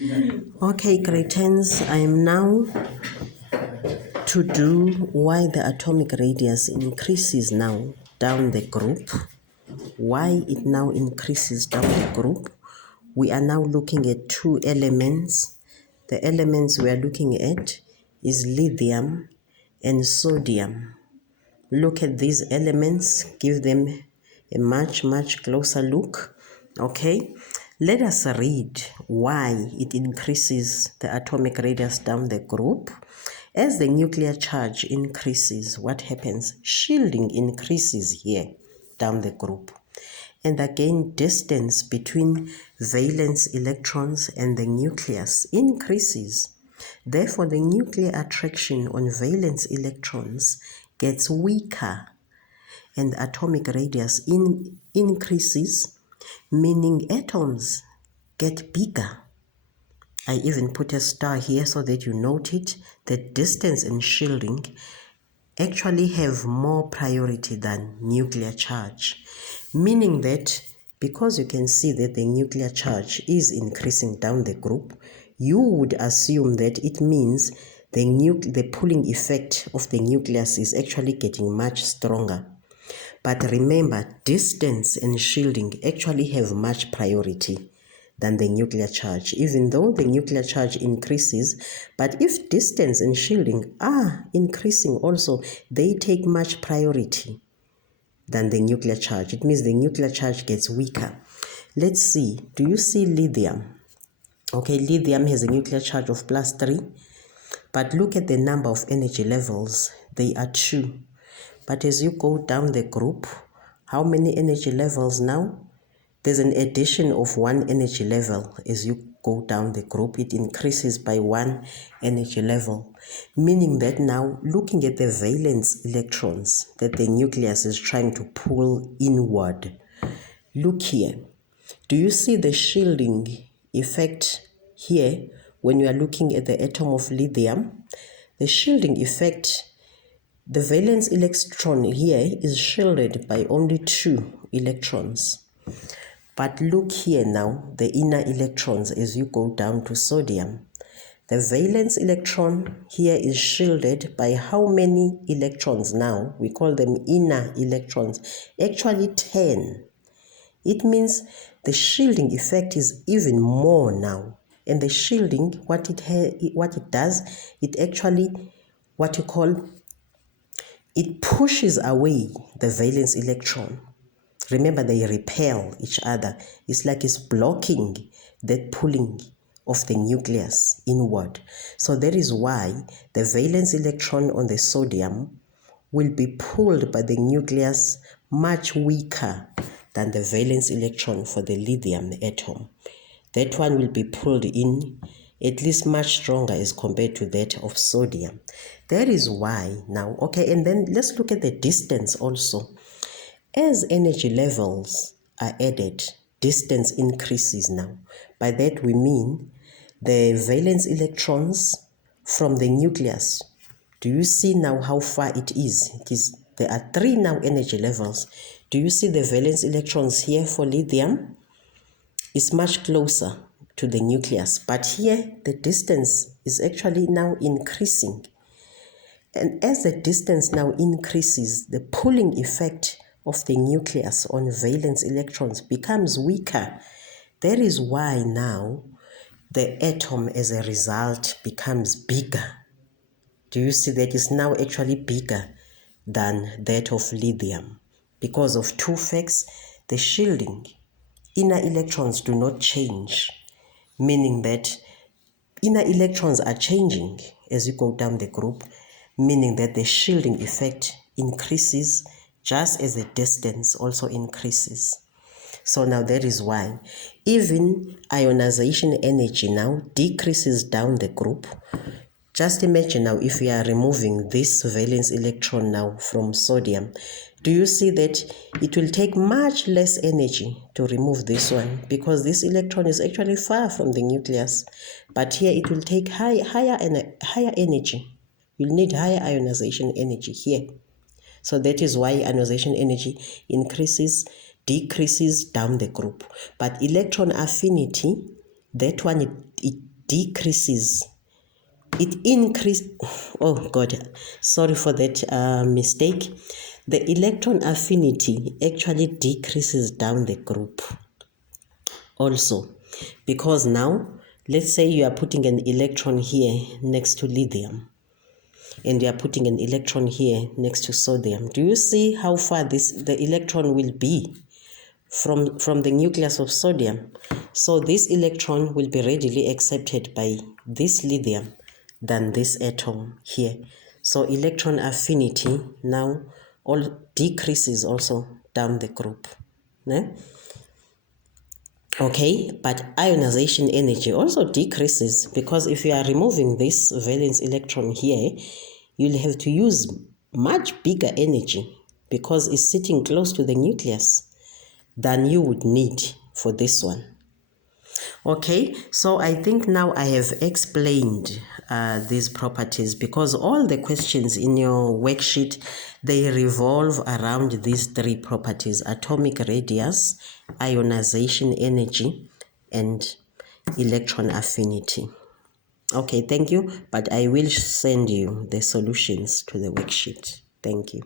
Okay, grade 10s, I am now to do why the atomic radius increases now down the group. Why it now increases down the group. We are now looking at two elements. The elements we are looking at is lithium and sodium. Look at these elements, give them a much closer look. Okay, let us read why it increases the atomic radius down the group. As the nuclear charge increases, what happens? Shielding increases here down the group. And again, distance between valence electrons and the nucleus increases. Therefore, the nuclear attraction on valence electrons gets weaker and atomic radius increases, meaning atoms get bigger. I even put a star here so that you note it, that distance and shielding actually have more priority than nuclear charge, meaning that because you can see that the nuclear charge is increasing down the group, you would assume that it means the pulling effect of the nucleus is actually getting much stronger. But remember, distance and shielding actually have much priority than the nuclear charge, even though the nuclear charge increases. But if distance and shielding are increasing also, they take much priority than the nuclear charge. It means the nuclear charge gets weaker. Let's see, do you see lithium? Okay, lithium has a nuclear charge of +3, but look at the number of energy levels. They are 2. But as you go down the group, how many energy levels now? There's an addition of 1 energy level. As you go down the group, it increases by 1 energy level, meaning that now looking at the valence electrons that the nucleus is trying to pull inward. Look here. Do you see the shielding effect here when you are looking at the atom of lithium? The shielding effect, the valence electron here is shielded by only 2 electrons. But look here now, the inner electrons as you go down to sodium. The valence electron here is shielded by how many electrons now? We call them inner electrons. Actually 10. It means the shielding effect is even more now. And the shielding, what it does, it actually, what you call, it pushes away the valence electron. Remember, they repel each other. It's like it's blocking that pulling of the nucleus inward. So that is why the valence electron on the sodium will be pulled by the nucleus much weaker than the valence electron for the lithium atom. That one will be pulled in at least much stronger as compared to that of sodium. That is why now, okay, and then let's look at the distance also. As energy levels are added, distance increases now. By that we mean the valence electrons from the nucleus. Do you see now how far it is? There are 3 now energy levels. Do you see the valence electrons here for lithium? It's much closer to the nucleus, but here the distance is actually now increasing. And as the distance now increases, the pulling effect of the nucleus on valence electrons becomes weaker. That is why now the atom as a result becomes bigger. Do you see that it's now actually bigger than that of lithium? Because of 2 facts, the shielding, inner electrons do not change, meaning that inner electrons are changing as you go down the group, meaning that the shielding effect increases just as the distance also increases. So now that is why even ionization energy now decreases down the group. Just imagine now if we are removing this valence electron now from sodium, do you see that it will take much less energy to remove this one because this electron is actually far from the nucleus, but here it will take higher energy. You'll need higher ionization energy here. So that is why ionization energy decreases down the group. But electron affinity, that one, it it decreases. It increases. Oh God, sorry for that mistake. The electron affinity actually decreases down the group also, because now let's say you are putting an electron here next to lithium, and you are putting an electron here next to sodium. Do you see how far the electron will be from the nucleus of sodium? So this electron will be readily accepted by this lithium than this atom here. So electron affinity now all decreases also down the group. Ne? Okay, but ionization energy also decreases, because if you are removing this valence electron here, you'll have to use much bigger energy because it's sitting close to the nucleus than you would need for this one. Okay, so I think now I have explained these properties, because all the questions in your worksheet, they revolve around these three properties: atomic radius, ionization energy, and electron affinity. Okay, thank you, but I will send you the solutions to the worksheet. Thank you.